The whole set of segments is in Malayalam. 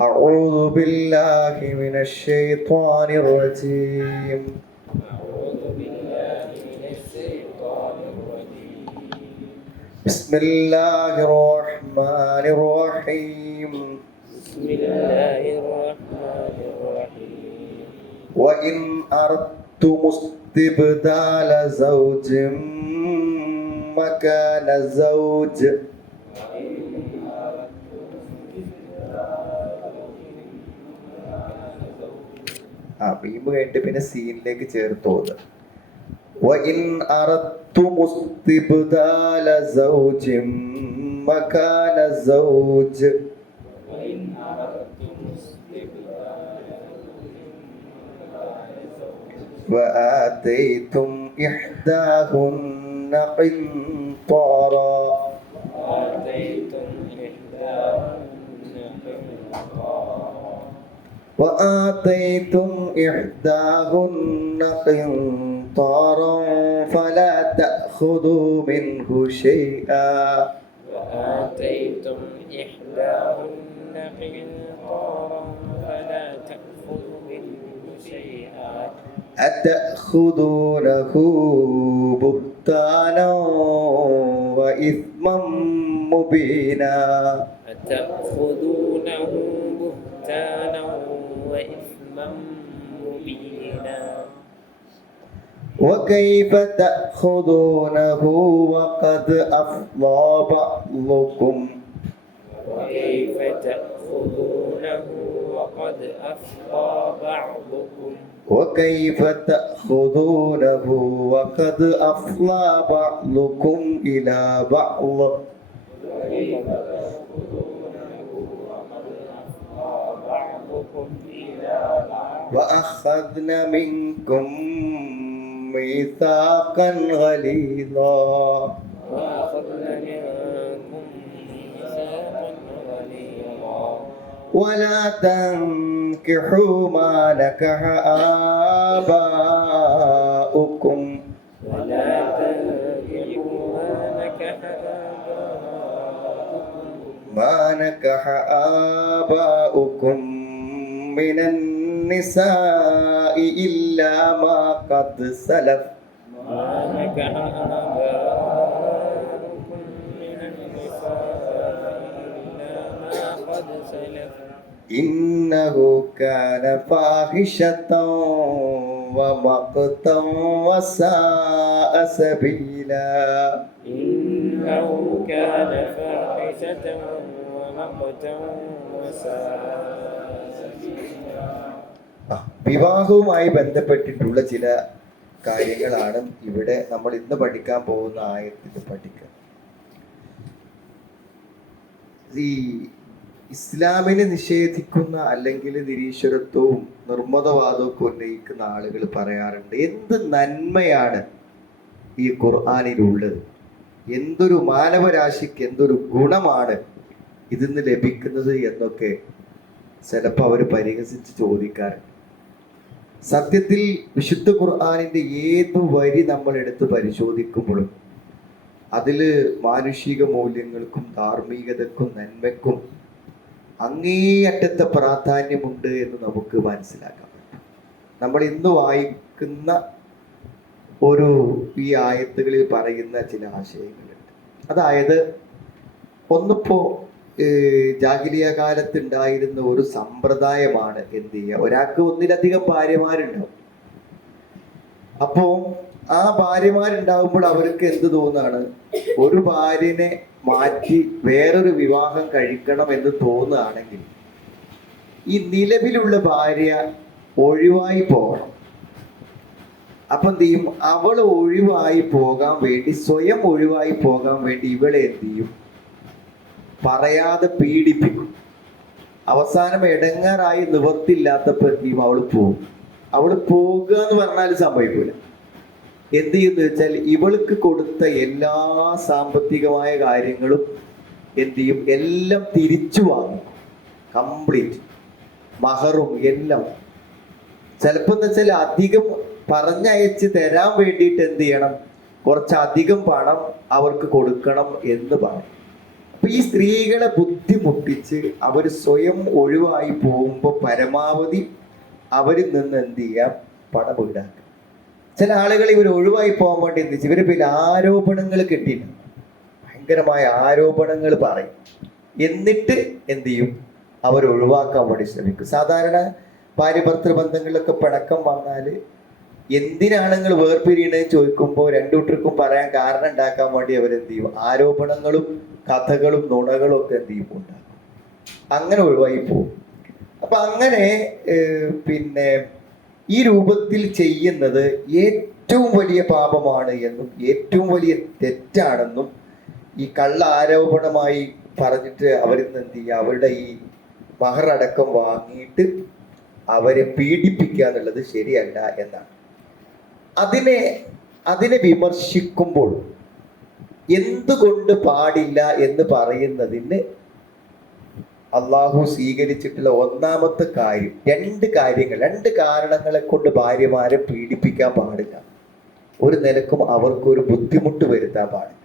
أعوذ بالله من الشيطان الرجيم. بسم الله الرحمن الرحيم. بسم الله الرحمن الرحيم وإن أردتم استبدال زوج مكان زوج ആ മീമ് കഴിഞ്ഞിട്ട് പിന്നെ സീനിലേക്ക് ചേർത്തോത് وإن أردتم استبدال زوج مكان زوج وإن أردتم استبدال وآتيتم إحداهن قنطارا وآتيتم إحداهن قنطارا فلا تأخذوا منه شيئا. وآتيتم إحداهن قنطارا فلا تأخذوا منه شيئا. أتأخذونه بهتانا وإثما مبينا. أتأخذونه بهتانا وإثما مبينا. وكيف تأخذونه وقد أفضى بعضكم؟ وكيف تأخذونه وقد أفضى بعضكم؟ وكيف تأخذونه وقد أفضى بعضكم إلى بعض؟ وكيف تأخذونه وقد أفضى بعضكم منكم ميثاقا غليظا. وأخذنا منكم ميثاقا غليظا. ولا تنكحوا ما نكح آباؤكم. ولا تنكحوا ما نكح آباؤكم. ما نكح آباؤكم من النساء إلا ما قد سلف. إنه كان فاحشة ومقتا وساء سبيلا. إنه كان فاحشة ومقتا وساء വിവാഹവുമായി ബന്ധപ്പെട്ടിട്ടുള്ള ചില കാര്യങ്ങളാണ് ഇവിടെ നമ്മൾ ഇന്ന് പഠിക്കാൻ പോകുന്ന ആയത്തിൽ പഠിക്കുക. ഈ ഇസ്ലാമിനെ നിഷേധിക്കുന്ന അല്ലെങ്കിൽ നിരീശ്വരത്വവും നിർമ്മതവാദവും ഒക്കെ ഉന്നയിക്കുന്ന ആളുകൾ പറയാറുണ്ട് എന്ത് നന്മയാണ് ഈ ഖുർആാനിലുള്ളത്? എന്തൊരു മാനവരാശിക്ക് എന്തൊരു ഗുണമാണ് ഇതിന്ന് ലഭിക്കുന്നത് എന്നൊക്കെ ചിലപ്പോൾ അവർ പരിഹസിച്ച് ചോദിക്കാറുണ്ട്. സത്യത്തിൽ വിശുദ്ധ ഖുർആാനിന്റെ ഏത് വരി നമ്മൾ എടുത്ത് പരിശോധിക്കുമ്പോഴും അതിൽ മാനുഷിക മൂല്യങ്ങൾക്കും ധാർമ്മികതക്കും നന്മയ്ക്കും അങ്ങേയറ്റത്തെ പ്രാധാന്യമുണ്ട് എന്ന് നമുക്ക് മനസ്സിലാക്കാം. നമ്മൾ ഇന്ന് വായിക്കുന്ന ഒരു ഈ ആയത്തുകളിൽ പറയുന്ന ചില ആശയങ്ങളുണ്ട്. അതായത് ഒന്നിപ്പോ ഏഹ്, കാലത്തുണ്ടായിരുന്ന കാലത്ത് ഒരു സമ്പ്രദായമാണ് എന്ത് ചെയ്യുക? ഒരാൾക്ക് ഒന്നിലധികം ഭാര്യമാരുണ്ടാവും. അപ്പോ ആ ഭാര്യമാരുണ്ടാവുമ്പോൾ അവർക്ക് എന്ത് തോന്നാണ്? ഒരു ഭാര്യനെ മാറ്റി വേറൊരു വിവാഹം കഴിക്കണം എന്ന് തോന്നുകയാണെങ്കിൽ ഈ നിലവിലുള്ള ഭാര്യ ഒഴിവായി പോകണം. അപ്പൊ എന്ത് ചെയ്യും? അവൾ ഒഴിവായി പോകാൻ വേണ്ടി സ്വയം ഒഴിവായി പോകാൻ വേണ്ടി ഇവളെ എന്ത് ചെയ്യും? പറയാതെ പീഡിപ്പിക്കും. അവസാനം ഇടങ്ങാറായി നിവർത്തില്ലാത്ത അവൾ പോകും. അവൾ പോകുക എന്ന് പറഞ്ഞാൽ സംഭവിക്കൂല. എന്ത് ചെയ്യുന്നു വെച്ചാൽ ഇവൾക്ക് കൊടുത്ത എല്ലാ സാമ്പത്തികമായ കാര്യങ്ങളും എന്ത് ചെയ്യും? എല്ലാം തിരിച്ചു വാങ്ങും. കംപ്ലീറ്റ്. മഹറും എല്ലാം. ചിലപ്പോ എന്ന് വെച്ചാൽ അധികം പറഞ്ഞയച്ച് തരാൻ വേണ്ടിയിട്ട് എന്ത് ചെയ്യണം? കുറച്ചധികം പണം അവർക്ക് കൊടുക്കണം എന്ന് പറയും. അപ്പൊ ഈ സ്ത്രീകളെ ബുദ്ധിമുട്ടിച്ച് അവർ സ്വയം ഒഴിവായി പോകുമ്പോൾ പരമാവധി അവരിൽ നിന്ന് എന്ത് ചെയ്യാം? പണം ഈടാക്കുക ചില ആളുകൾ ഇവർ ഒഴിവായി പോകാൻ വേണ്ടി എന്ത് ചെയ്യും? പിന്നെ ആരോപണങ്ങൾ കിട്ടിയിട്ടുണ്ട് ഭയങ്കരമായ ആരോപണങ്ങൾ പറയും. എന്നിട്ട് എന്ത് ചെയ്യും? അവർ ഒഴിവാക്കാൻ വേണ്ടി ശ്രമിക്കും. സാധാരണ ഭാര്യഭർത്തൃ ബന്ധങ്ങളിലൊക്കെ പിണക്കം വന്നാൽ എന്തിനാണ് നിങ്ങൾ വേർപിരിയണെന്ന് ചോദിക്കുമ്പോൾ രണ്ടു കൂട്ടർക്കും പറയാൻ കാരണം ഉണ്ടാക്കാൻ വേണ്ടി അവരെന്ത് ചെയ്യും? ആരോപണങ്ങളും കഥകളും നുണകളും ഒക്കെ എന്ത് ചെയ്യും? ഉണ്ടാകും അങ്ങനെ ഒഴിവായി പോകും. അപ്പൊ അങ്ങനെ പിന്നെ ഈ രൂപത്തിൽ ചെയ്യുന്നത് ഏറ്റവും വലിയ പാപമാണ് എന്നും ഏറ്റവും വലിയ തെറ്റാണെന്നും ഈ കള്ള ആരോപണമായി പറഞ്ഞിട്ട് അവരിൽ നിന്ന് എന്ത് ചെയ്യുക? അവരുടെ ഈ മഹറടക്കം വാങ്ങിയിട്ട് അവരെ പീഡിപ്പിക്കുക എന്നുള്ളത് ശരിയല്ല എന്നാണ്. അതിനെ അതിനെ വിമർശിക്കുമ്പോൾ എന്തുകൊണ്ട് പാടില്ല എന്ന് പറയുന്നതിന് അള്ളാഹു സ്വീകരിച്ചിട്ടുള്ള ഒന്നാമത്തെ കാര്യം രണ്ട് കാര്യങ്ങൾ രണ്ട് കാരണങ്ങളെ കൊണ്ട് ഭാര്യമാരെ പീഡിപ്പിക്കാൻ പാടില്ല. ഒരു നിലക്കും അവർക്കൊരു ബുദ്ധിമുട്ട് വരുത്താൻ പാടില്ല.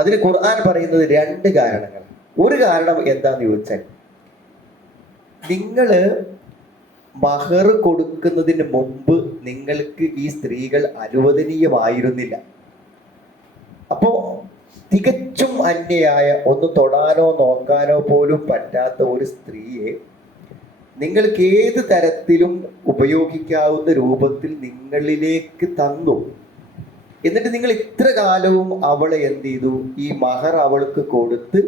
അതിന് ഖുർആൻ പറയുന്നത് രണ്ട് കാരണങ്ങൾ. ഒരു കാരണം എന്താന്ന് ചോദിച്ചാൽ നിങ്ങൾ മഹർ കൊടുക്കുന്നതിന് മുമ്പ് നിങ്ങൾക്ക് ഈ സ്ത്രീകൾ അനുവദനീയമായിരുന്നില്ല. അപ്പോ തികച്ചും അന്യയായ ഒന്ന് തൊടാനോ നോക്കാനോ പോലും പറ്റാത്ത ഒരു സ്ത്രീയെ നിങ്ങൾക്ക് ഏത് തരത്തിലും ഉപയോഗിക്കാവുന്ന രൂപത്തിൽ നിങ്ങളിലേക്ക് തന്നു. എന്നിട്ട് നിങ്ങൾ ഇത്ര കാലവും അവളെ എന്ത് ചെയ്തു? ഈ മഹർ അവൾക്ക് കൊടുത്ത്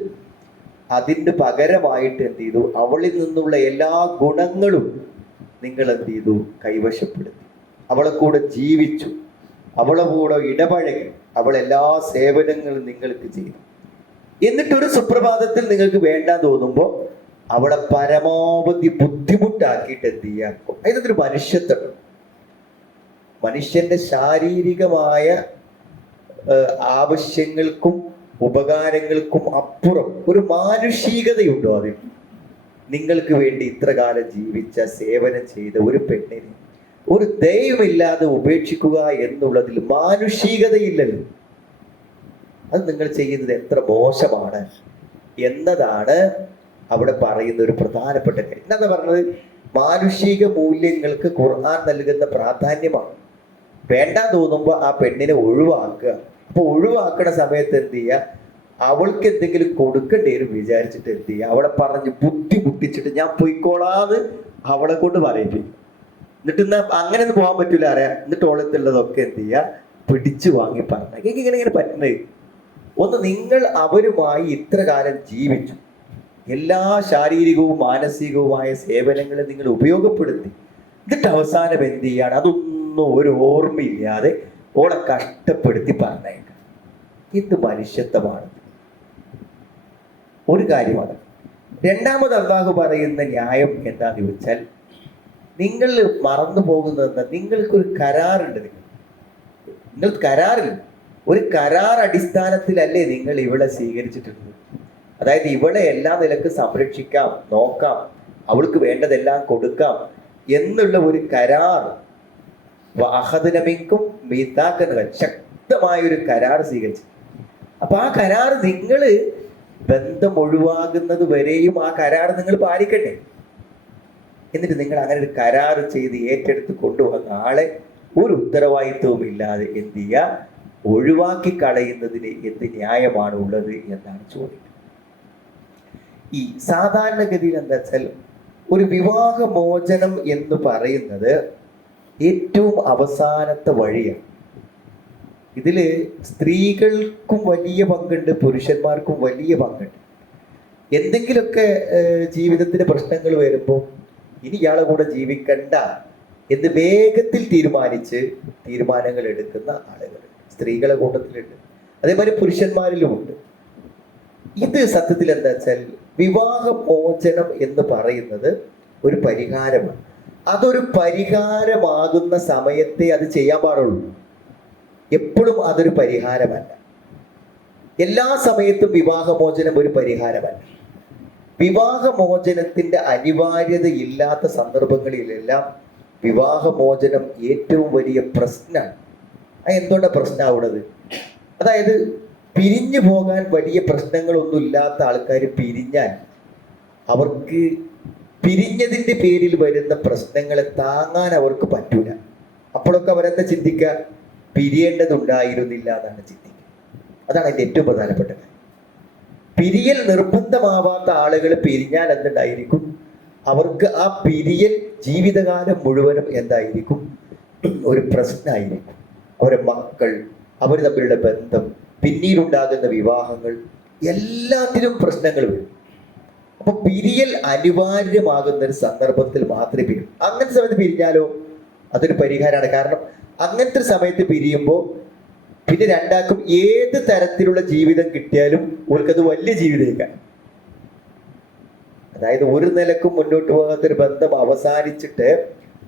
അതിന്റെ പകരമായിട്ട് എന്ത് ചെയ്തു? അവളിൽ നിന്നുള്ള എല്ലാ ഗുണങ്ങളും നിങ്ങൾ എന്ത് ചെയ്തു? കൈവശപ്പെടുത്തി. അവളെ കൂടെ ജീവിച്ചു. അവളെ കൂടെ ഇടപഴകി അവൾ എല്ലാ സേവനങ്ങളും നിങ്ങൾക്ക് ചെയ്തു. എന്നിട്ടൊരു സുപ്രഭാതത്തിൽ നിങ്ങൾക്ക് വേണ്ട തോന്നുമ്പോൾ അവളെ പരമാവധി ബുദ്ധിമുട്ടാക്കിയിട്ട് എന്ത് ചെയ്യാൻ അതിനൊരു മനുഷ്യത്വം. മനുഷ്യന്റെ ശാരീരികമായ ആവശ്യങ്ങൾക്കും ഉപകാരങ്ങൾക്കും അപ്പുറം ഒരു മാനുഷികതയുണ്ടോ അതിൽ? നിങ്ങൾക്ക് വേണ്ടി ഇത്ര കാലം ജീവിച്ച സേവനം ചെയ്ത ഒരു പെണ്ണിനെ ഒരു ദയവുമില്ലാതെ ഉപേക്ഷിക്കുക എന്നുള്ളതിൽ മാനുഷികതയില്ലല്ലോ. അത് നിങ്ങൾ ചെയ്യുന്നത് എത്ര മോശമാണ് എന്നതാണ് അവിടെ പറയുന്ന ഒരു പ്രധാനപ്പെട്ട കാര്യം. എന്താ പറഞ്ഞത് മാനുഷിക മൂല്യങ്ങൾക്ക് ഖുർആൻ നൽകുന്ന പ്രാധാന്യമാണ്. വേണ്ട തോന്നുമ്പോൾ ആ പെണ്ണിനെ ഒഴിവാക്കുക. അപ്പൊ ഒഴിവാക്കണ സമയത്ത് എന്ത് ചെയ്യുക? അവൾക്ക് എന്തെങ്കിലും കൊടുക്കേണ്ടി വരും വിചാരിച്ചിട്ട് എന്ത് ചെയ്യുക? അവളെ പറഞ്ഞ് ബുദ്ധിമുട്ടിച്ചിട്ട് ഞാൻ പൊയ്ക്കോളാന്ന് അവളെ കൊണ്ട് പറയിപ്പിക്കും. എന്നിട്ട് ഇന്ന് അങ്ങനെ ഒന്നും പോകാൻ പറ്റൂല അറിയാം. എന്നിട്ട് ഓളത്തുള്ളതൊക്കെ എന്ത് ചെയ്യുക പിടിച്ചു വാങ്ങി പറഞ്ഞ. എനിക്ക് ഇങ്ങനെ ഇങ്ങനെ പറ്റുന്നത്. ഒന്ന് നിങ്ങൾ അവരുമായി ഇത്ര കാലം ജീവിച്ചു. എല്ലാ ശാരീരികവും മാനസികവുമായ സേവനങ്ങളെ നിങ്ങൾ ഉപയോഗപ്പെടുത്തി. എന്നിട്ട് അവസാനം എന്ത് ചെയ്യാണ്? അതൊന്നും ഒരു ഓർമ്മയില്ലാതെ ഓളെ കഷ്ടപ്പെടുത്തി പറഞ്ഞേക്ക. ഇത് മനുഷ്യത്വമാണ്. ഒരു കാര്യമാണ്. രണ്ടാമത് അള്ളാഹു പറയുന്ന ന്യായം എന്താന്ന് ചോദിച്ചാൽ നിങ്ങൾ മറന്നു പോകുന്നത് നിങ്ങൾക്കൊരു കരാറുണ്ട് നിങ്ങൾ. നിങ്ങൾ കരാറിൽ ഒരു കരാർ അടിസ്ഥാനത്തിലല്ലേ നിങ്ങൾ ഇവിടെ സ്വീകരിച്ചിട്ടുള്ളത്. അതായത് ഇവളെ എല്ലാ നിലയ്ക്ക് സംരക്ഷിക്കാം നോക്കാം അവൾക്ക് വേണ്ടതെല്ലാം കൊടുക്കാം എന്നുള്ള ഒരു കരാർ. വാഹദനമിക്കും മീതാക്കനുകൾ ശക്തമായ ഒരു കരാർ സ്വീകരിച്ചു അപ്പൊ ആ കരാർ നിങ്ങൾ ബന്ധം ഒഴിവാകുന്നത് വരെയും ആ കരാർ നിങ്ങൾ പാലിക്കണ്ടേ? എന്നിട്ട് നിങ്ങൾ അങ്ങനെ ഒരു കരാർ ചെയ്ത് ഏറ്റെടുത്ത് കൊണ്ടുവന്ന ആളെ ഒരു ഉത്തരവാദിത്വവും ഇല്ലാതെ എന്ത് ചെയ്യുക? ഒഴിവാക്കി കളയുന്നതിന് എന്ത് ന്യായമാണ് ഉള്ളത് എന്നാണ് ചോദ്യം. ഈ സാധാരണഗതിയിൽ എന്താ വെച്ചാൽ ഒരു വിവാഹമോചനം എന്ന് പറയുന്നത് ഏറ്റവും അവസാനത്തെ വഴിയാണ്. ഇതിൽ സ്ത്രീകൾക്കും വലിയ പങ്കുണ്ട് പുരുഷന്മാർക്കും വലിയ പങ്കുണ്ട്. എന്തെങ്കിലുമൊക്കെ ജീവിതത്തിന്റെ ജീവിതത്തിന് പ്രശ്നങ്ങൾ വരുമ്പോൾ ഇനി ഇയാളെ കൂടെ ജീവിക്കണ്ട എന്ന് വേഗത്തിൽ തീരുമാനിച്ച് തീരുമാനങ്ങൾ എടുക്കുന്ന ആളുകൾ. സ്ത്രീകളെ കൂട്ടത്തിലുണ്ട്. പുരുഷന്മാരിലും പുരുഷന്മാരിലുമുണ്ട്. ഇത് സത്യത്തിൽ എന്താ വെച്ചാൽ വിവാഹ മോചനം എന്ന് പറയുന്നത് ഒരു പരിഹാരമാണ്. അതൊരു പരിഹാരമാകുന്ന സമയത്തെ അത് ചെയ്യാൻ പാടുള്ളൂ. എപ്പോഴും അതൊരു പരിഹാരമല്ല. എല്ലാ സമയത്തും വിവാഹമോചനം ഒരു പരിഹാരമല്ല. വിവാഹമോചനത്തിന്റെ അനിവാര്യത ഇല്ലാത്ത സന്ദർഭങ്ങളിലെല്ലാം വിവാഹമോചനം ഏറ്റവും വലിയ പ്രശ്നമാണ് അത് എന്തുകൊണ്ടാണ് പ്രശ്നമാവുന്നത് അതായത് പിരിഞ്ഞു പോകാൻ വലിയ പ്രശ്നങ്ങളൊന്നും ഇല്ലാത്ത ആൾക്കാർ പിരിഞ്ഞാൽ അവർക്ക് പിരിഞ്ഞതിന്റെ പേരിൽ വരുന്ന പ്രശ്നങ്ങളെ താങ്ങാൻ അവർക്ക് പറ്റൂല. അപ്പോഴൊക്കെ അവരെന്താ ചിന്തിക്കുക? പിരിയേണ്ടതുണ്ടായിരുന്നില്ല എന്നാണ് ചിന്തിക്കുക. അതാണ് അതിന്റെ ഏറ്റവും പ്രധാനപ്പെട്ട കാര്യം. പിരിയൽ നിർബന്ധമാവാത്ത ആളുകൾ പിരിഞ്ഞാൽ എന്തുണ്ടായിരിക്കും? അവർക്ക് ആ പിരിയൽ ജീവിതകാലം മുഴുവനും എന്തായിരിക്കും? ഒരു പ്രശ്നമായിരിക്കും. അവരെ മക്കൾ അവർ തമ്മിലുള്ള ബന്ധം പിന്നീടുണ്ടാകുന്ന വിവാഹങ്ങൾ എല്ലാത്തിലും പ്രശ്നങ്ങൾ വരും. അപ്പൊ പിരിയൽ അനിവാര്യമാകുന്ന ഒരു സന്ദർഭത്തിൽ മാത്രമേ പിരിയും അങ്ങനത്തെ സമയത്ത് പിരിഞ്ഞാലോ? അതൊരു പരിഹാരമാണ്. കാരണം അങ്ങനത്തെ സമയത്ത് പിരിയുമ്പോൾ പിന്നെ രണ്ടാക്കും ഏത് തരത്തിലുള്ള ജീവിതം കിട്ടിയാലും ഓൾക്കത് വലിയ ജീവിതമേക്കാൻ അതായത് ഒരു നിലക്കും മുന്നോട്ട് പോകാത്തൊരു ബന്ധം അവസാനിച്ചിട്ട്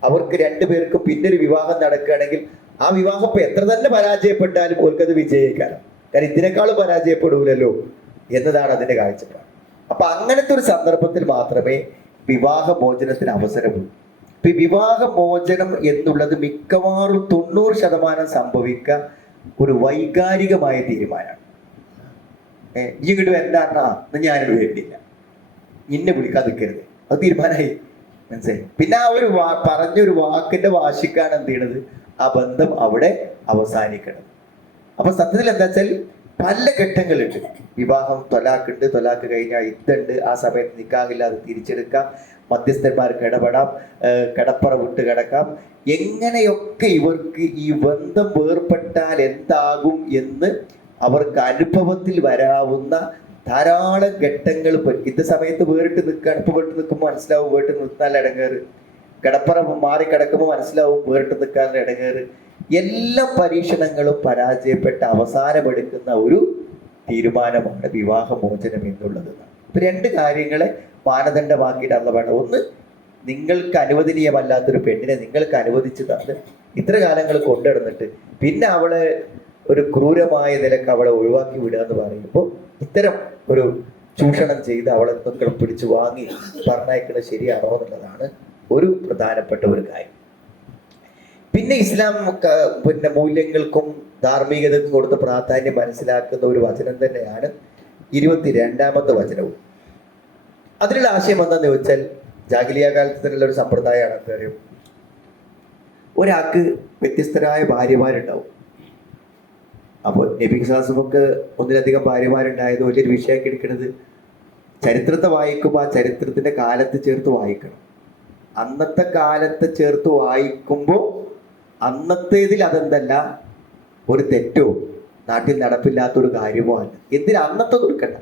അവർക്ക് രണ്ടുപേർക്കും പിന്നെ ഒരു വിവാഹം നടക്കുകയാണെങ്കിൽ ആ വിവാഹം ഇപ്പൊ എത്ര തന്നെ പരാജയപ്പെട്ടാലും ഓർക്കത് വിജയിക്കാൻ കാരണം ഇതിനേക്കാളും പരാജയപ്പെടൂലല്ലോ എന്നതാണ് അതിന്റെ കാഴ്ചപ്പാട്. അപ്പൊ അങ്ങനത്തെ ഒരു സന്ദർഭത്തിൽ മാത്രമേ വിവാഹ മോചനത്തിന് അവസരമുള്ളൂ. ഇപ്പൊ ഈ വിവാഹ മോചനം എന്നുള്ളത് മിക്കവാറും തൊണ്ണൂറ് ശതമാനം സംഭവിക്കുക ഒരു വൈകാരികമായ തീരുമാനമാണ്. ഈ ഇങ്ങോട്ട് വരണ്ടാ ഞാനിത് വേണ്ടില്ല ഇന്നെ വിളിക്കാൻ നിൽക്കരുത്. അത് തീരുമാനമായി മനസ്സിലായി? പിന്നെ ആ ഒരു വാ പറഞ്ഞൊരു വാക്കിന്റെ വാശിക്കാണ് എന്ത് ചെയ്യണത്? ആ ബന്ധം അവിടെ അവസാനിക്കണം. അപ്പൊ സത്യത്തിൽ എന്താ വെച്ചാൽ പല ഘട്ടങ്ങളുണ്ട് വിവാഹം തൊലാക്കുണ്ട് തൊലാക്ക് കഴിഞ്ഞാൽ ഇതുണ്ട് ആ സമയത്ത് നിൽക്കാകില്ല അത് തിരിച്ചെടുക്കാം. മധ്യസ്ഥന്മാർക്ക് ഇടപെടാം കിടപ്പറ വിട്ട് കിടക്കാം. എങ്ങനെയൊക്കെ ഇവർക്ക് ഈ ബന്ധം വേർപെട്ടാൽ എന്താകും എന്ന് അവർക്ക് അനുഭവത്തിൽ വരാവുന്ന ധാരാളം ഘട്ടങ്ങൾ ഇന്ന സമയത്ത് വേറിട്ട് നിൽക്കുകയാണ് ഇപ്പൊ വേറിട്ട് നിൽക്കുമ്പോൾ മനസ്സിലാവും വേറിട്ട് നിർത്താൻ ഇടങ്ങേറ്. കിടപ്പറ മാറി കിടക്കുമ്പോൾ മനസ്സിലാവും വേറിട്ട് നിൽക്കാൻ ഇടങ്ങേറ്. എല്ലാ പരീക്ഷണങ്ങളും പരാജയപ്പെട്ട് അവസാനമെടുക്കുന്ന ഒരു തീരുമാനമാണ് വിവാഹമോചനം എന്നുള്ളത്. ഇപ്പൊ രണ്ട് കാര്യങ്ങളെ മാനദണ്ഡമാക്കിയിട്ടാണ് വേണം ഒന്ന് നിങ്ങൾക്ക് അനുവദനീയമല്ലാത്തൊരു പെണ്ണിനെ നിങ്ങൾക്ക് അനുവദിച്ചു തന്ന് ഇത്ര കാലങ്ങൾ കൊണ്ടുനടന്നിട്ട്. പിന്നെ അവളെ ഒരു ക്രൂരമായ നിലയ്ക്ക് അവളെ ഒഴിവാക്കി വിടുക എന്ന് പറയുമ്പോൾ ഇത്തരം ഒരു ചൂഷണം ചെയ്ത് അവളെ നിങ്ങൾ പിടിച്ചു വാങ്ങി പറഞ്ഞയക്കുന്നത് ശരിയാണോ എന്നുള്ളതാണ് ഒരു പ്രധാനപ്പെട്ട ഒരു കാര്യം. പിന്നെ ഇസ്ലാം പിന്നെ മൂല്യങ്ങൾക്കും ധാർമ്മികതക്കും കൊടുത്ത പ്രാധാന്യം മനസ്സിലാക്കുന്ന ഒരു വചനം തന്നെയാണ് ഇരുപത്തിരണ്ടാമത്തെ വചനവും. അതിലുള്ള ആശയം എന്താണെന്ന് ചോദിച്ചാൽ ജാഗിലിയ കാലത്ത് തന്നെയുള്ള ഒരു സമ്പ്രദായമാണ് എന്താ ഒരാൾക്ക് വ്യത്യസ്തരായ ഭാര്യമാരുണ്ടാവും. അപ്പോൾ നബി സാസുമൊക്കെ ഒന്നിലധികം ഭാര്യമാരുണ്ടായത് വലിയൊരു വിഷയമാക്കി എടുക്കുന്നത് ചരിത്രത്തെ വായിക്കുമ്പോൾ ആ ചരിത്രത്തിന്റെ കാലത്ത് ചേർത്ത് വായിക്കണം. അന്നത്തെ കാലത്തെ ചേർത്ത് വായിക്കുമ്പോൾ അന്നത്തേതിൽ അതെന്തല്ല ഒരു തെറ്റോ നാട്ടിൽ നടപ്പില്ലാത്ത ഒരു കാര്യമോ അല്ല എന്തിനാ അന്നത്തെ കൊടുക്കണ്ട?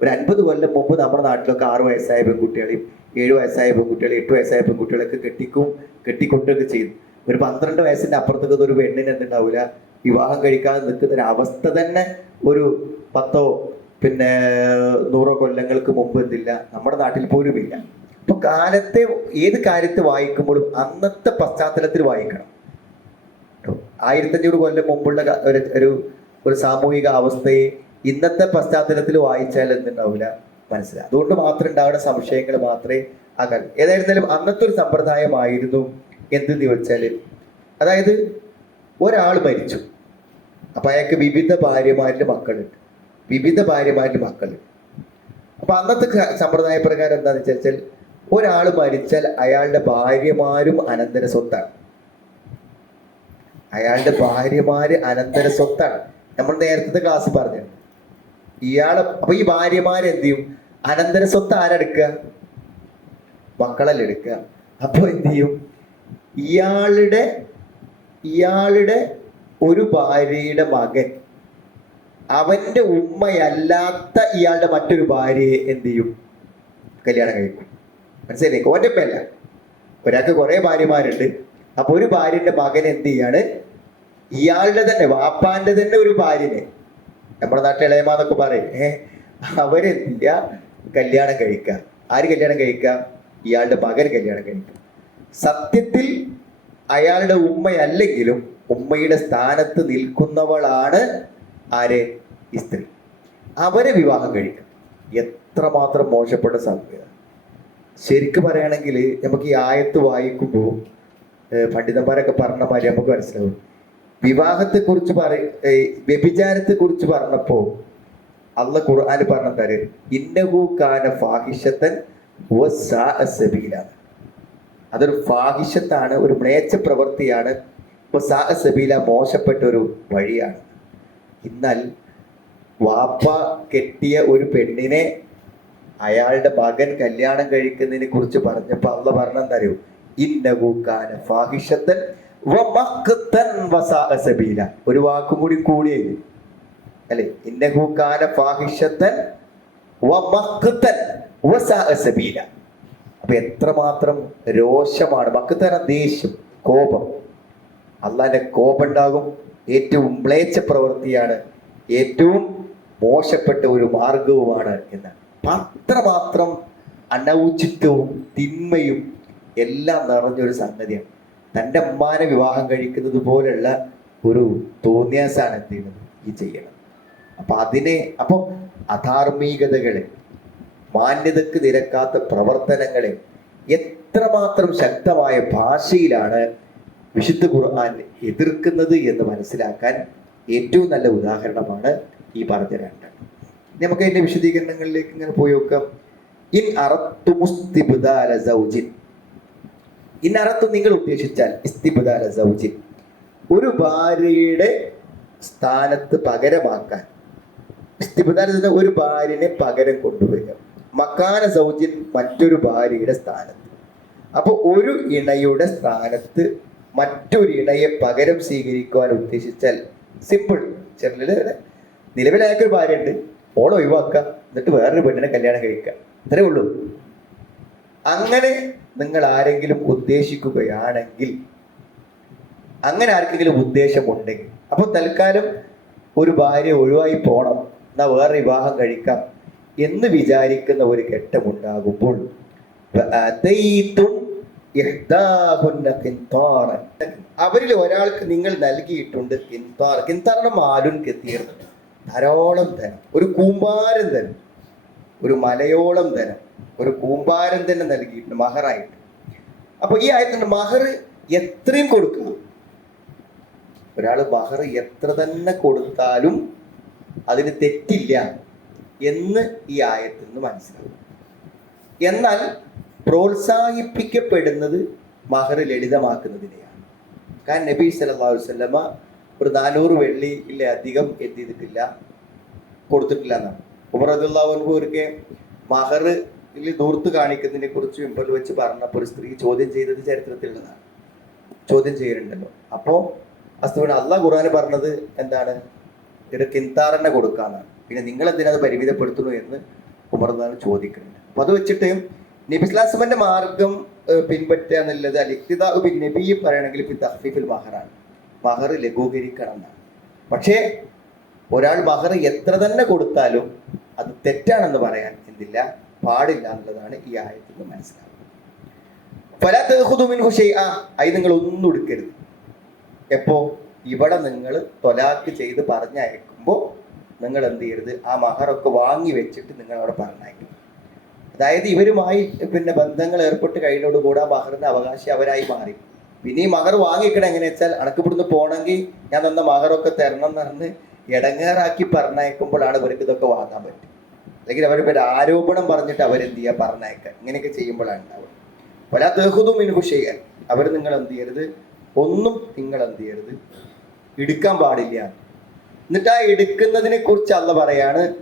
ഒരു അൻപത് കൊല്ലം മുമ്പ് നമ്മുടെ നാട്ടിലൊക്കെ ആറ് വയസ്സായ പെൺകുട്ടികളെയും ഏഴ് വയസ്സായ പെൺകുട്ടികളെയും എട്ട് വയസ്സായ പെൺകുട്ടികളൊക്കെ കെട്ടിക്കും കെട്ടിക്കൊണ്ടൊക്കെ ചെയ്തു. ഒരു പന്ത്രണ്ട് വയസ്സിന്റെ അപ്പുറത്തൊക്കെ ഒരു പെണ്ണിന് എന്തുണ്ടാവില്ല വിവാഹം കഴിക്കാതെ നിൽക്കുന്ന ഒരു അവസ്ഥ തന്നെ ഒരു പത്തോ പിന്നെ നൂറോ കൊല്ലങ്ങൾക്ക് മുമ്പ് എന്തില്ല? നമ്മുടെ നാട്ടിൽ പോലും ഇല്ല. അപ്പൊ കാലത്തെ ഏത് കാര്യത്തെ വായിക്കുമ്പോഴും അന്നത്തെ പശ്ചാത്തലത്തിൽ വായിക്കണം. ആയിരത്തഞ്ഞൂറ് കൊല്ലം മുമ്പുള്ള ഒരു ഒരു സാമൂഹിക അവസ്ഥയെ ഇന്നത്തെ പശ്ചാത്തലത്തിൽ വായിച്ചാൽ എന്തുണ്ടാവില്ല? മനസ്സിലായി അതുകൊണ്ട് മാത്രം ഉണ്ടാവുന്ന സംശയങ്ങൾ മാത്രമേ അങ്ങനെ ഏതായിരുന്നാലും അന്നത്തെ ഒരു സമ്പ്രദായമായിരുന്നു എന്തെന്ന് ചോദിച്ചാൽ അതായത് ഒരാൾ മരിച്ചു. അപ്പൊ അയാൾക്ക് വിവിധ ഭാര്യമാരിൽ മക്കളുണ്ട്. വിവിധ ഭാര്യമാരുടെ മക്കളുണ്ട്. അപ്പൊ അന്നത്തെ സമ്പ്രദായ പ്രകാരം എന്താണെന്ന് വെച്ചാൽ ഒരാൾ മരിച്ചാൽ അയാളുടെ ഭാര്യമാരും അനന്തര സ്വത്താണ്. അയാളുടെ ഭാര്യമാര് അനന്തര സ്വത്താണ്. നമ്മൾ നേരത്തെ ക്ലാസ് പറഞ്ഞു. ഇയാൾ അപ്പൊ ഈ ഭാര്യമാര് എന്ത് ചെയ്യും? അനന്തര സ്വത്ത് ആരെടുക്കുക മക്കളല്ലേ എടുക്കുക. അപ്പൊ എന്ത് ചെയ്യും? ഇയാളുടെ ഇയാളുടെ ഒരു ഭാര്യയുടെ മകൻ അവന്റെ ഉമ്മയല്ലാത്ത ഇയാളുടെ മറ്റൊരു ഭാര്യയെ എന്ത് ചെയ്യും? കല്യാണം കഴിക്കും. മനസ്സിലായി ഓറ്റപ്പല്ല ഒരാൾക്ക് കുറെ ഭാര്യമാരുണ്ട്. അപ്പൊ ഒരു ഭാര്യന്റെ മകൻ എന്ത് ചെയ്യാണ്? ഇയാളുടെ തന്നെ വാപ്പാന്റെ തന്നെ ഒരു ഭാര്യനെ. നമ്മുടെ നാട്ടിൽ ഇളയമാന്നൊക്കെ പറയും ഏ അവരെന്ത് കല്യാണം കഴിക്കാം? ആര് കല്യാണം കഴിക്കാം? ഇയാളുടെ മകൻ കല്യാണം കഴിക്കാം. സത്യത്തിൽ അയാളുടെ ഉമ്മയല്ലെങ്കിലും ഉമ്മയുടെ സ്ഥാനത്ത് നിൽക്കുന്നവളാണ് ആര്? ഈ സ്ത്രീ. അവരെ വിവാഹം കഴിക്കാം. എത്രമാത്രം മോശപ്പെട്ട സാധ്യത ശരിക്കും പറയുകയാണെങ്കിൽ നമുക്ക് ഈ ആയത്ത് വായിക്കുമ്പോൾ പണ്ഡിതന്മാരൊക്കെ പറഞ്ഞ മാതിരി നമുക്ക് മനസ്സിലാവും. വിവാഹത്തെ കുറിച്ച് പറ വ്യഭിചാരത്തെ കുറിച്ച് പറഞ്ഞപ്പോ അള്ള ഖുർആൻ പറഞ്ഞ തരും ഇന്നഹു കാന ഫാഹിഷത്തൻ അതൊരു ഫാഹിഷത്താണ് ഒരു മ്ലേച്ഛ പ്രവൃത്തിയാണ്. സബീല മോശപ്പെട്ട ഒരു വഴിയാണ്. എന്നാൽ വാപ്പ കെട്ടിയ ഒരു പെണ്ണിനെ അയാളുടെ മകൻ കല്യാണം കഴിക്കുന്നതിനെ കുറിച്ച് പറഞ്ഞപ്പോ അള്ള പറഞ്ഞെന്താ അറിയൂ? കാന ഫാഹിഷത്തൻ ഒരു വാക്കും കൂടി കൂടിയേ. അല്ലെ? ഇന്നഹു കാന ഫാഹിഷത്തൻ അപ്പൊ എത്രമാത്രം രോഷമാണ്. മക്കുത്തന ദേഷ്യം കോപം. അള്ളാന്റെ കോപം ഉണ്ടാകും ഏറ്റവും മ്ലേച്ച പ്രവൃത്തിയാണ്. ഏറ്റവും മോശപ്പെട്ട ഒരു മാർഗവുമാണ് എന്ന്. അത്രമാത്രം അനൗചിത്വവും തിന്മയും എല്ലാം നിറഞ്ഞൊരു സംഗതിയാണ്. തന്റെ അമ്മാനെ വിവാഹം കഴിക്കുന്നത് പോലുള്ള ഒരു തോന്നിയാസാണ് എന്ത് ചെയ്യുന്നത്? ഈ ചെയ്യണം. അപ്പൊ അതിനെ അപ്പം അധാർമികതകളെ മാന്യതക്ക് നിരക്കാത്ത പ്രവർത്തനങ്ങളെ എത്രമാത്രം ശക്തമായ ഭാഷയിലാണ് വിശുദ്ധ ഖുർആൻ എതിർക്കുന്നത് എന്ന് മനസ്സിലാക്കാൻ ഏറ്റവും നല്ല ഉദാഹരണമാണ് ഈ പറഞ്ഞ രണ്ട്. നമുക്ക് അതിന്റെ വിശദീകരണങ്ങളിലേക്ക് ഇങ്ങനെ പോയി നോക്കാം. ഇൻ ഇൻ അറത്തു നിങ്ങൾ ഉദ്ദേശിച്ചാൽ ഇസ്തിബുദാല സൗജി. ഒരു ഭാര്യയുടെ സ്ഥാനത്ത് പകരമാക്കാൻ. ഇസ്തിബുദാല ഒരു ഭാര്യനെ പകരം കൊണ്ടുവരിക. മക്കാന സൗജിൻ മറ്റൊരു ഭാര്യയുടെ സ്ഥാനത്ത്. അപ്പോൾ ഒരു ഇണയുടെ സ്ഥാനത്ത് മറ്റൊരു ഇണയെ പകരം സ്വീകരിക്കുവാൻ ഉദ്ദേശിച്ചാൽ സിമ്പിൾ ചെറിയ നിലവിൽ അയാൾക്കൊരു ഭാര്യ ഉണ്ട് ഓളെ ഒഴിവാക്കുക. എന്നിട്ട് വേറൊരു പെണ്ണിനെ കല്യാണം കഴിക്കുക. ഇത്രേ ഉള്ളൂ. അങ്ങനെ നിങ്ങൾ ആരെങ്കിലും ഉദ്ദേശിക്കുകയാണെങ്കിൽ അങ്ങനെ ആർക്കെങ്കിലും ഉദ്ദേശമുണ്ടെങ്കിൽ. അപ്പൊ തൽക്കാലം ഒരു ഭാര്യ ഒഴിവായി പോണം എന്നാ വേറെ വിവാഹം കഴിക്കാം എന്ന് വിചാരിക്കുന്ന ഒരു ഘട്ടമുണ്ടാകുമ്പോൾ. അവരിൽ ഒരാൾക്ക് നിങ്ങൾ നൽകിയിട്ടുണ്ട് കിൻതാർ. കിന്താറിന്റെ മാലുൻ കെത്തിയിരുന്നു ധാരാളം ധനം. ഒരു കൂമ്പാരം ധനം. ഒരു മലയോളം ധനം. ഒരു കൂമ്പാരം തന്നെ നൽകിയിട്ടുണ്ട് മഹറായിട്ട്. അപ്പൊ ഈ ആയത്തിന്റെ മഹർ എത്രയും കൊടുക്കണം. ഒരാൾ മഹർ എത്ര തന്നെ കൊടുത്താലും അതിന് തെറ്റില്ല എന്ന് ഈ ആയത്തിൽ നിന്ന് മനസ്സിലാവും. എന്നാൽ പ്രോത്സാഹിപ്പിക്കപ്പെടുന്നത് മഹർ ലളിതമാക്കുന്നതിനെയാണ്. കാരണം നബി സല്ലല്ലാഹു അലൈഹി വസല്ലമ ഒരു നാനൂറ് വെള്ളിയിലെ അധികം എന്ത് ചെയ്തിട്ടില്ല? കൊടുത്തിട്ടില്ല എന്നാണ്. ഉമർ റളിയല്ലാഹു ഒരിക്കൽ മഹറിൽ ദൂർത്ത് കാണിക്കുന്നതിനെ കുറിച്ച് മുമ്പിൽ വെച്ച് പറഞ്ഞപ്പോൾ ഒരു സ്ത്രീ ചോദ്യം ചെയ്തത് ചരിത്രത്തിലുള്ളതാണ്. ചോദ്യം ചെയ്യലുണ്ടല്ലോ അപ്പോ അസ്തുവിന് അള്ളാഹ് ഖുർആൻ പറഞ്ഞത് എന്താണ്? ഇവിടെ കിന്താറിനെ കൊടുക്കാന്നാണ്. പിന്നെ നിങ്ങൾ എന്തിനാ അത് പരിമിതപ്പെടുത്തുന്നു എന്ന് ഉമർന്നാണ് ചോദിക്കുന്നുണ്ട് അപ്പൊ അത് വെച്ചിട്ട് നബിസ്ലാസ്മന്റെ മാർഗം പിൻപറ്റുക എന്നുള്ളത് അലിഖിതാബ് ബിൻ നബി പറയണമെങ്കിൽ ഇപ്പൊ തഹ്ഫീഫുൽ മഹറാണ്. മഹർ ലഘൂകരിക്കണം എന്നാണ് പക്ഷേ ഒരാൾ മഹർ എത്ര തന്നെ കൊടുത്താലും അത് തെറ്റാണെന്ന് പറയാൻ എന്തില്ല. പാടില്ല എന്നുള്ളതാണ് ഈ ആയത്തിൽ നിന്ന് അത് നിങ്ങൾ ഒന്നും എടുക്കരുത്. എപ്പോ? ഇവിടെ നിങ്ങൾ തൊലാക്ക് ചെയ്ത് പറഞ്ഞയക്കുമ്പോൾ നിങ്ങൾ എന്ത് ചെയ്യരുത്? ആ മഹറൊക്കെ വാങ്ങി വെച്ചിട്ട് നിങ്ങൾ അവിടെ പറഞ്ഞയക്കും. അതായത് ഇവരുമായി പിന്നെ ബന്ധങ്ങൾ ഏർപ്പെട്ട് കഴിഞ്ഞോടുകൂടെ ആ മഹറിന്റെ അവകാശി അവരായി മാറി. പിന്നെ ഈ മഹർ വാങ്ങിക്കണം എങ്ങനെ വെച്ചാൽ ഇവിടുന്ന് പോകണമെങ്കിൽ ഞാൻ തന്ന മഹറൊക്കെ തരണം എന്ന് പറഞ്ഞ് ഇടങ്ങേറാക്കി പറഞ്ഞയക്കുമ്പോഴാണ് ഇവർക്ക് ഇതൊക്കെ വാങ്ങാൻ പറ്റും അല്ലെങ്കിൽ അവരുടെ ഒരു ആരോപണം പറഞ്ഞിട്ട് അവരെന്ത് ചെയ്യുക പറഞ്ഞേക്കുക ഇങ്ങനെയൊക്കെ ചെയ്യുമ്പോഴാണ് ഉണ്ടാവുക. പല ദേഹതും ഇനി ചെയ്യാൻ അവർ നിങ്ങൾ എന്ത് ചെയ്യരുത്? ഒന്നും നിങ്ങൾ എന്ത് ചെയ്യരുത്? എടുക്കാൻ പാടില്ല. എന്നിട്ട് ആ എടുക്കുന്നതിനെ കുറിച്ച് അല്ല പറയാണ്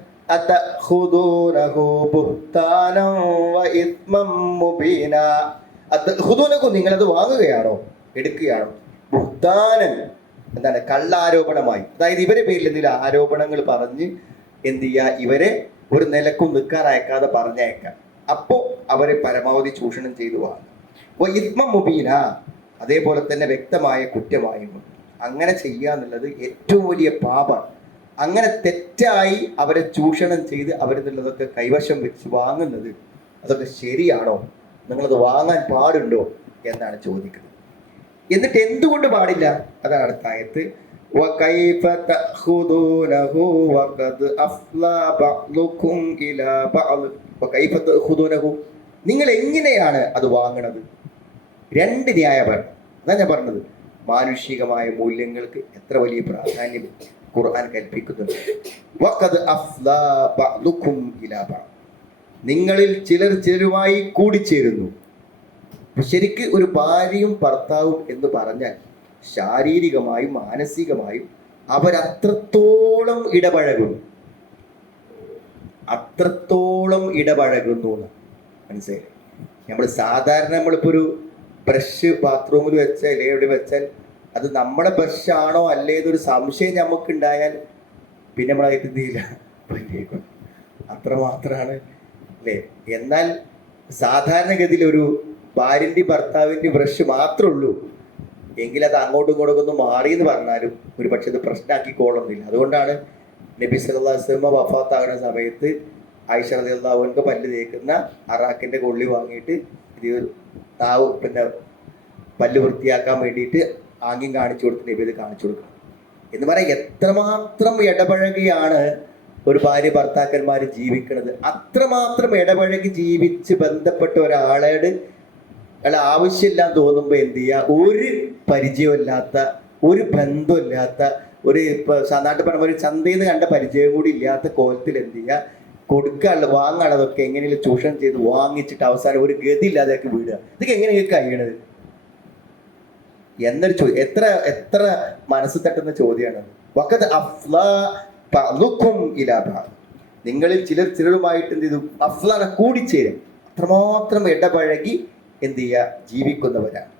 നിങ്ങളത് വാങ്ങുകയാണോ? എടുക്കുകയാണോ? ബുഹ്താനൻ എന്താണ് കള്ളാരോപണമായി. അതായത് ഇവരെ പേരിൽ എന്തെങ്കിലും ആരോപണങ്ങൾ പറഞ്ഞ് എന്ത് ചെയ്യുക? ഇവരെ ഒരു നിലക്കും നിൽക്കാൻ അയക്കാതെ പറഞ്ഞയക്കാം. അപ്പോ അവരെ പരമാവധി ചൂഷണം ചെയ്തു വാങ്ങും അപ്പോൾ ഇത്മ മുബീന അതേപോലെ തന്നെ വ്യക്തമായ കുറ്റമായും അങ്ങനെ ചെയ്യുക എന്നുള്ളത് ഏറ്റവും വലിയ പാപമാണ്. അങ്ങനെ തെറ്റായി അവരെ ചൂഷണം ചെയ്ത് അവരിൽ നിന്നതൊക്കെ കൈവശം വെച്ച് വാങ്ങുന്നത് അതൊക്കെ ശരിയാണോ? നിങ്ങളത് വാങ്ങാൻ പാടുണ്ടോ? എന്നാണ് ചോദിക്കുന്നത്. എന്നിട്ട് എന്തുകൊണ്ട് പാടില്ല? അതാണ് അടുത്ത وَكَيْفَ تَأْخُذُونَهُ وَقَدْ أَفْضَىٰ بَعْضُكُمْ إِلَىٰ بَعْضٍ وَكَيْفَ تَأْخُذُونَهُ നിങ്ങൾ എങ്ങനെയാണ് അത് വാങ്ങണത് രണ്ട് ന്യായപരം അതാ ഞാൻ പറഞ്ഞത് മാനുഷികമായ മൂല്യങ്ങൾക്ക് എത്ര വലിയ പ്രാധാന്യം ഖുർആൻ കൽപ്പിക്കുന്നുണ്ട് വഖദ് അഫ്ലാ ബഅ്ദുക്കും ഇലാ ബഅദ്. നിങ്ങളിൽ ചിലർ ചിലരുമായി കൂടിച്ചേരുന്നു അപ്പൊ ശരിക്ക് ഒരു ഭാര്യയും ഭർത്താവും എന്ന് പറഞ്ഞാൽ ശാരീരികമായും മാനസികമായും അവരത്രത്തോളം ഇടപഴകുന്നു. അത്രത്തോളം ഇടപഴകുന്നു എന്ന്. മനസ്സിലായി? നമ്മൾ സാധാരണ നമ്മളിപ്പോൾ ഒരു ബ്രഷ് ബാത്റൂമിൽ വെച്ചാൽ അല്ലെ എവിടെ വെച്ചാൽ അത് നമ്മുടെ ബ്രഷ് ആണോ അല്ലേ എന്നൊരു സംശയം നമുക്ക് ഉണ്ടായാൽ പിന്നെ നമ്മളായിട്ട് എന്ത് ചെയ്യില്ല അത്രമാത്രമാണ്. അല്ലേ? എന്നാൽ സാധാരണഗതിയിൽ ഒരു ഭാര്യന്റെ ഭർത്താവിന്റെ ബ്രഷ് മാത്രമേ ഉള്ളൂ. എങ്കിൽ അത് അങ്ങോട്ടും ഇങ്ങോട്ടും ഒന്ന് മാറി എന്ന് പറഞ്ഞാലും ഒരു പക്ഷെ ഇത് പ്രശ്നമാക്കിക്കോളുന്നില്ല അതുകൊണ്ടാണ് നബി അലൈഹി വഫാത്താകുന്ന സമയത്ത് ആയിഷ അള്ളാഹുവിന്റെ പല്ല് തേക്കുന്ന അറാക്കിന്റെ കൊള്ളി വാങ്ങിയിട്ട് ഇത് താവ് പിന്നെ പല്ല് വൃത്തിയാക്കാൻ വേണ്ടിയിട്ട് ആംഗ്യം കാണിച്ചു കൊടുത്ത് നബി ഇത് കാണിച്ചു കൊടുക്കണം. എന്ന് പറയാൻ എത്രമാത്രം ഇടപഴകിയാണ് ഒരു ഭാര്യ ഭർത്താക്കന്മാർ ജീവിക്കുന്നത് അത്രമാത്രം ഇടപഴകി ജീവിച്ച് ബന്ധപ്പെട്ട ഒരാളോട് അയാൾ ആവശ്യമില്ലാന്ന് തോന്നുമ്പോൾ എന്ത് ചെയ്യുക ഒരു പരിചയമില്ലാത്ത ഒരു ബന്ധമില്ലാത്ത ഒരു ഇപ്പൊ നാട്ടിൽ പറഞ്ഞ ഒരു ചന്തയിൽ നിന്ന് കണ്ട പരിചയം കൂടി ഇല്ലാത്ത കോലത്തിൽ എന്ത് ചെയ്യുക കൊടുക്കാനുള്ള വാങ്ങാനുള്ളതൊക്കെ എങ്ങനെയും ചൂഷണം ചെയ്ത് വാങ്ങിച്ചിട്ട് അവസാനം ഒരു ഗതി ഇല്ലാതെയൊക്കെ വീടുക. ഇതൊക്കെ എങ്ങനെയൊക്കെ കഴിയണത്? എന്നൊരു ചോദ്യം എത്ര എത്ര മനസ്സ് തട്ടുന്ന ചോദ്യമാണ് വക്കത്ത് അഫ്ലാ ഇലാഭ. നിങ്ങളിൽ ചിലർ ചിലരുമായിട്ട് എന്ത് ചെയ്തു? അഫ്ലാന കൂടിച്ചേരും. അത്രമാത്രം ഇടപഴകി എന്ത് ചെയ്യുക? ജീവിക്കുന്നവരാണ്.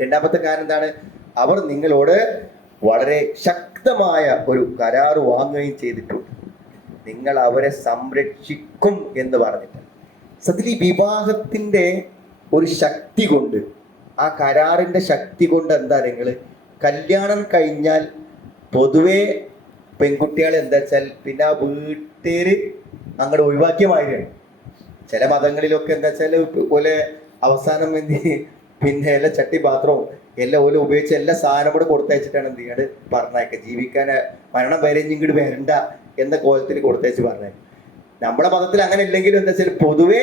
രണ്ടാമത്തെ കാര്യം എന്താണ്? അവർ നിങ്ങളോട് വളരെ ശക്തമായ ഒരു കരാറ് വാങ്ങുകയും ചെയ്തിട്ടുണ്ട്. നിങ്ങൾ അവരെ സംരക്ഷിക്കും എന്ന് പറഞ്ഞിട്ട്. സത്യത്തിൽ ഈ വിവാഹത്തിന്റെ ഒരു ശക്തി കൊണ്ട് ആ കരാറിന്റെ ശക്തി കൊണ്ട് എന്താ നിങ്ങൾ? കല്യാണം കഴിഞ്ഞാൽ പൊതുവെ പെൺകുട്ടികൾ എന്താ വെച്ചാൽ പിന്നെ ആ വീട്ടിൽ അങ്ങോട്ട് ഒഴിവാക്കിയ ചില മതങ്ങളിലൊക്കെ എന്താ വെച്ചാൽ പോലെ അവസാനം എന്ത്? പിന്നെ എല്ലാ ചട്ടി പാത്രവും എല്ലാം ഓല ഉപയോഗിച്ച എല്ലാ സാധനം കൂടെ കൊടുത്തയച്ചിട്ടാണ് എന്ത് ചെയ്യാണ്ട് പറഞ്ഞേക്ക ജീവിക്കാൻ മരണം വരെ ഇങ്ങോട്ട് വരണ്ട എന്ന കോലത്തിൽ കൊടുത്തയച്ച് പറഞ്ഞേ നമ്മുടെ മതത്തിൽ അങ്ങനെ ഇല്ലെങ്കിലും എന്താ വെച്ചാൽ പൊതുവെ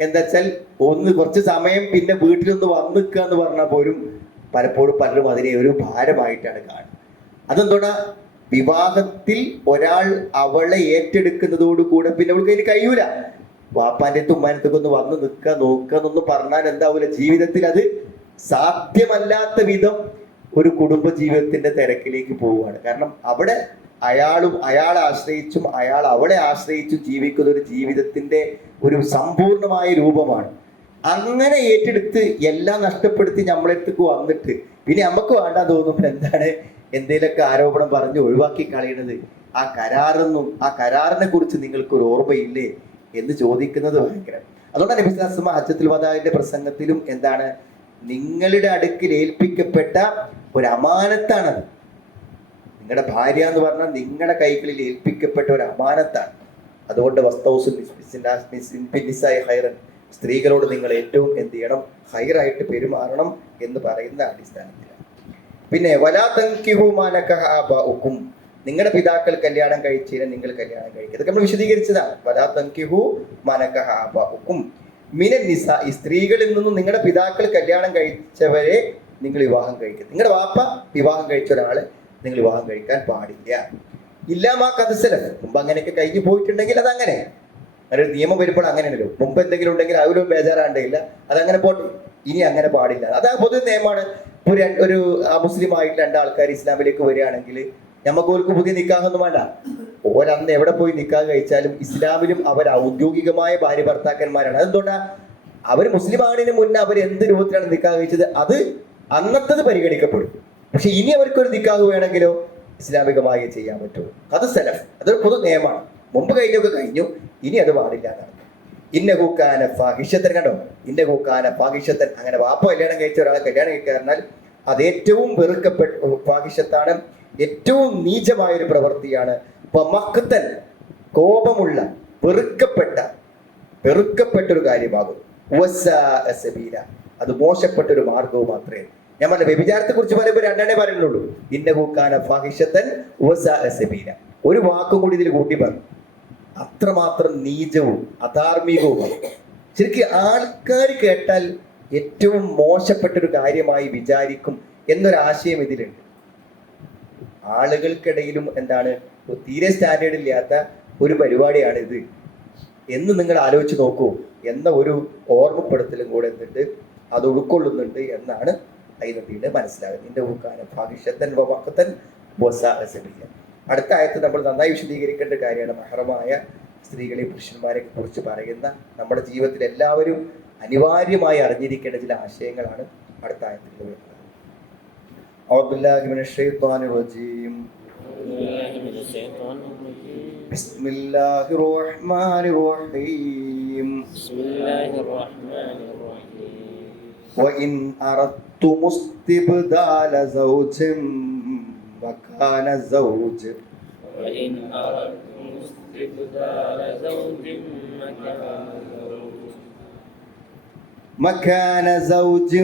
എന്താ വെച്ചാൽ ഒന്ന് കുറച്ച് സമയം പിന്നെ വീട്ടിലൊന്ന് വന്ന് നിൽക്കുക എന്ന് പറഞ്ഞാൽ പോലും പലപ്പോഴും പലരും അതിനെ ഒരു ഭാരമായിട്ടാണ് കാണുന്നത്. അതെന്തോടാ വിവാഹത്തിൽ ഒരാൾ അവളെ ഏറ്റെടുക്കുന്നതോടുകൂടെ പിന്നെ അവൾക്ക് അതിന് കഴിയൂല. വാപ്പാന്റെ ഉമ്മാനത്തൊക്കെ ഒന്ന് വന്ന് നിൽക്കുക നോക്കുക പറഞ്ഞാൽ എന്താവൂല. ജീവിതത്തിൽ അത് സാധ്യമല്ലാത്ത വിധം ഒരു കുടുംബ ജീവിതത്തിന്റെ തിരക്കിലേക്ക് പോവുകയാണ്. കാരണം അവിടെ അയാളും അയാളെ ആശ്രയിച്ചും അയാൾ അവളെ ആശ്രയിച്ചും ജീവിക്കുന്ന ഒരു ജീവിതത്തിന്റെ ഒരു സമ്പൂർണമായ രൂപമാണ്. അങ്ങനെ ഏറ്റെടുത്ത് എല്ലാം നഷ്ടപ്പെടുത്തി നമ്മളെടുത്തേക്ക് വന്നിട്ട് പിന്നെ നമുക്ക് വേണ്ട തോന്നുമ്പോൾ എന്താണ്? എന്തേലൊക്കെ ആരോപണം പറഞ്ഞ് ഒഴിവാക്കി കളയണത്. ആ കരാറൊന്നും ആ കരാറിനെ കുറിച്ച് നിങ്ങൾക്ക് ഒരു ഓർമ്മയില്ലേ എന്ന് ചോദിക്കുന്നത് ഭയങ്കരം. അതുകൊണ്ടാണ് നബിസ്ലാസ്മ ഹജ്ജത്തുൽ വദാവിന്റെ പ്രസംഗത്തിലും എന്താണ്? നിങ്ങളുടെ അടുക്കിൽ ഏൽപ്പിക്കപ്പെട്ട ഒരു അമാനത്താണത്. നിങ്ങളുടെ ഭാര്യ എന്ന് പറഞ്ഞാൽ നിങ്ങളുടെ കൈകളിൽ ഏൽപ്പിക്കപ്പെട്ട ഒരു അമാനത്താണ്. അതുകൊണ്ട് വസ്തൗസുൽ സ്ത്രീകളോട് നിങ്ങൾ ഏറ്റവും എന്ത് ചെയ്യണം? ഹൈറായിട്ട് പെരുമാറണം എന്ന് പറയുന്ന അടിസ്ഥാനത്തിലാണ് പിന്നെ വലാതങ്കിഹുമാനക്കും നിങ്ങളുടെ പിതാക്കൾ കല്യാണം കഴിച്ചതിനെ നിങ്ങൾ കല്യാണം കഴിക്കുക ഇതൊക്കെ നമ്മൾ വിശദീകരിച്ചതാണ്. വലാതങ്കിഹു മാനക്കും മിന നിസ ഈ സ്ത്രീകളിൽ നിന്നും നിങ്ങളുടെ പിതാക്കൾ കല്യാണം കഴിച്ചവരെ നിങ്ങൾ വിവാഹം കഴിക്കുക നിങ്ങളുടെ വാപ്പ വിവാഹം കഴിച്ച ഒരാളെ നിങ്ങൾ വിവാഹം കഴിക്കാൻ പാടില്ല. ഇല്ലാമാ കഥസലം മുമ്പ് അങ്ങനെയൊക്കെ കഴിഞ്ഞു പോയിട്ടുണ്ടെങ്കിൽ അതങ്ങനെ. അങ്ങനെ ഒരു നിയമം വരുമ്പോൾ അങ്ങനെയല്ലോ മുമ്പ് എന്തെങ്കിലും ഉണ്ടെങ്കിൽ അതിലും ബേജാറാണ്ടില്ല അതങ്ങനെ പോട്ടെ. ഇനി അങ്ങനെ പാടില്ല. അതാ പൊതു നിയമമാണ്. ഒരു ഒരു മുസ്ലിമായിട്ട് രണ്ടാൾക്കാർ ഇസ്ലാമിലേക്ക് വരികയാണെങ്കിൽ നമുക്ക് ഓർക്ക് പുതിയ നിക്കാഹൊന്നും വേണ്ട. ഓരന്ന് എവിടെ പോയി നിക്കാഹ് കഴിച്ചാലും ഇസ്ലാമിലും അവർ ഔദ്യോഗികമായ ഭാര്യ ഭർത്താക്കന്മാരാണ്. അതെന്തുകൊണ്ടാ? അവർ മുസ്ലിം ആണിന് മുന്നേ അവർ എന്ത് രൂപത്തിലാണ് നിക്കാഹ് കഴിച്ചത്? അത് അന്നത്തത് പരിഗണിക്കപ്പെടും. പക്ഷെ ഇനി അവർക്കൊരു നിക്കാഹ് വേണമെങ്കിലോ ഇസ്ലാമികമായി ചെയ്യാൻ പറ്റുള്ളൂ അത് സലഫ്. അതൊരു പൊതു നിയമമാണ്. മുമ്പ് കഴിഞ്ഞൊക്കെ കഴിഞ്ഞു. ഇനി അത് പാടില്ല ഇന്ന കൂക്കാന ഫാഹിഷത്തൻ കണ്ടോ? ഇന്ന കൂക്കാന ഫാഹിഷത്തൻ. അങ്ങനെ വാപ്പ കല്യാണം കഴിച്ച ഒരാളെ കല്യാണം കഴിക്കാറിനാൽ അത് ഏറ്റവും വെറുക്കപ്പെട്ട ഫാഹിഷത്താണ് ഏറ്റവും നീചമായ ഒരു പ്രവൃത്തിയാണ്. ഇപ്പൊ മക്കത്തൻ കോപമുള്ള വെറുക്കപ്പെട്ട വെറുക്കപ്പെട്ട ഒരു കാര്യമാകും. അത് മോശപ്പെട്ട ഒരു മാർഗവും മാത്രമേ. ഞാൻ പറഞ്ഞ വ്യഭിചാരത്തെ കുറിച്ച് പറയുമ്പോൾ രണ്ടെണ്ണേ പറയുന്നുള്ളൂ. ഇന്ന കൂക്കാന ഫാഹിഷത്തൻ സബീല. ഒരു വാക്കും കൂടി ഇതിൽ കൂട്ടി പറഞ്ഞു അത്രമാത്രം നീചവും അധാർമികവുമാണ്. ശരിക്കും ആൾക്കാർ കേട്ടാൽ ഏറ്റവും മോശപ്പെട്ടൊരു കാര്യമായി വിചാരിക്കും എന്നൊരാശയം ഇതിലുണ്ട്. ആളുകൾക്കിടയിലും എന്താണ് തീരെ സ്റ്റാൻഡേർഡ് ഇല്ലാത്ത ഒരു പരിപാടിയാണ് ഇത് എന്ന് നിങ്ങൾ ആലോചിച്ച് നോക്കൂ. എന്ന ഒരു ഓർമ്മപ്പെടുത്തലും കൂടെ എന്നിട്ട് അത് ഉൾക്കൊള്ളുന്നുണ്ട് എന്നാണ് അതിനൊക്കെ മനസ്സിലാകുന്നത്. ഊക്കാന ഭാഗ്യത്തൻ വക്കത്തൻ അടുത്ത ആയത്ത് നമ്മൾ നന്നായി വിശദീകരിക്കേണ്ട കാര്യമാണ്. മഹറമായ സ്ത്രീകളെ പുരുഷന്മാരെ കുറിച്ച് പറയുന്ന നമ്മുടെ ജീവിതത്തിൽ എല്ലാവരും അനിവാര്യമായി അറിഞ്ഞിരിക്കേണ്ട ചില ആശയങ്ങളാണ് അടുത്ത ആയത്തിൽ വരുന്നത് أعوذ بالله من الشيطان الرجيم بالله من الشيطان الرجيم بسم الله الرحمن الرحيم بسم الله الرحمن الرحيم وإن أردتم استبدال زوج مكان زوج وإن أردتم استبدال زوج مكان زوج مكان زوج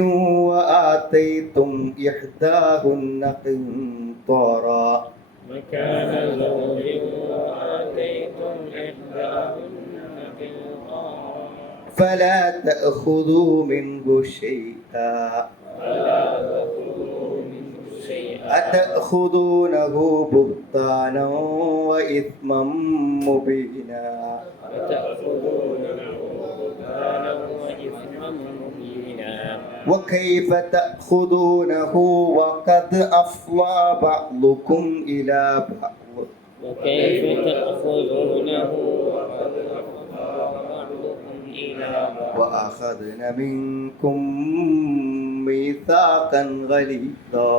وآتيتم إحداهن قنطارا. مكان زوج وآتيتم إحداهن قنطارا. فلا تأخذوا منه شيئا. فلا تأخذوا منه شيئا. أتأخذونه بهتانا وإثما مبينا. وتأخذونه بهتانا وكيف تأخذونه وقد أفضى بعضكم إلى بعض؟ وكيف تأخذونه وقد أفضى بعضكم إلى بعض؟ وأخذن منكم ميثاقا غليظا.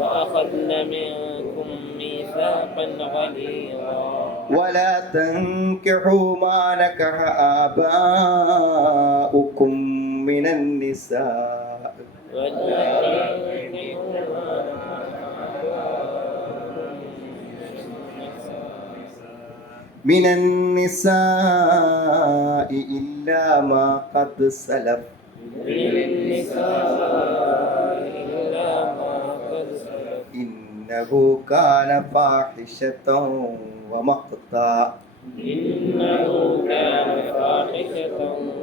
وأخذنا منكم ميثاقا غليظا. ولا تنكحوا ما نكح آباؤكم النساء ولا تنكحوا ما من النساء إلا ما قد سلف من النساء إلا ما قد سلف إنه كان فاحشة ومقتا إنه كان فاحشة ومقتا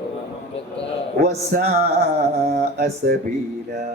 وساء سبيلا.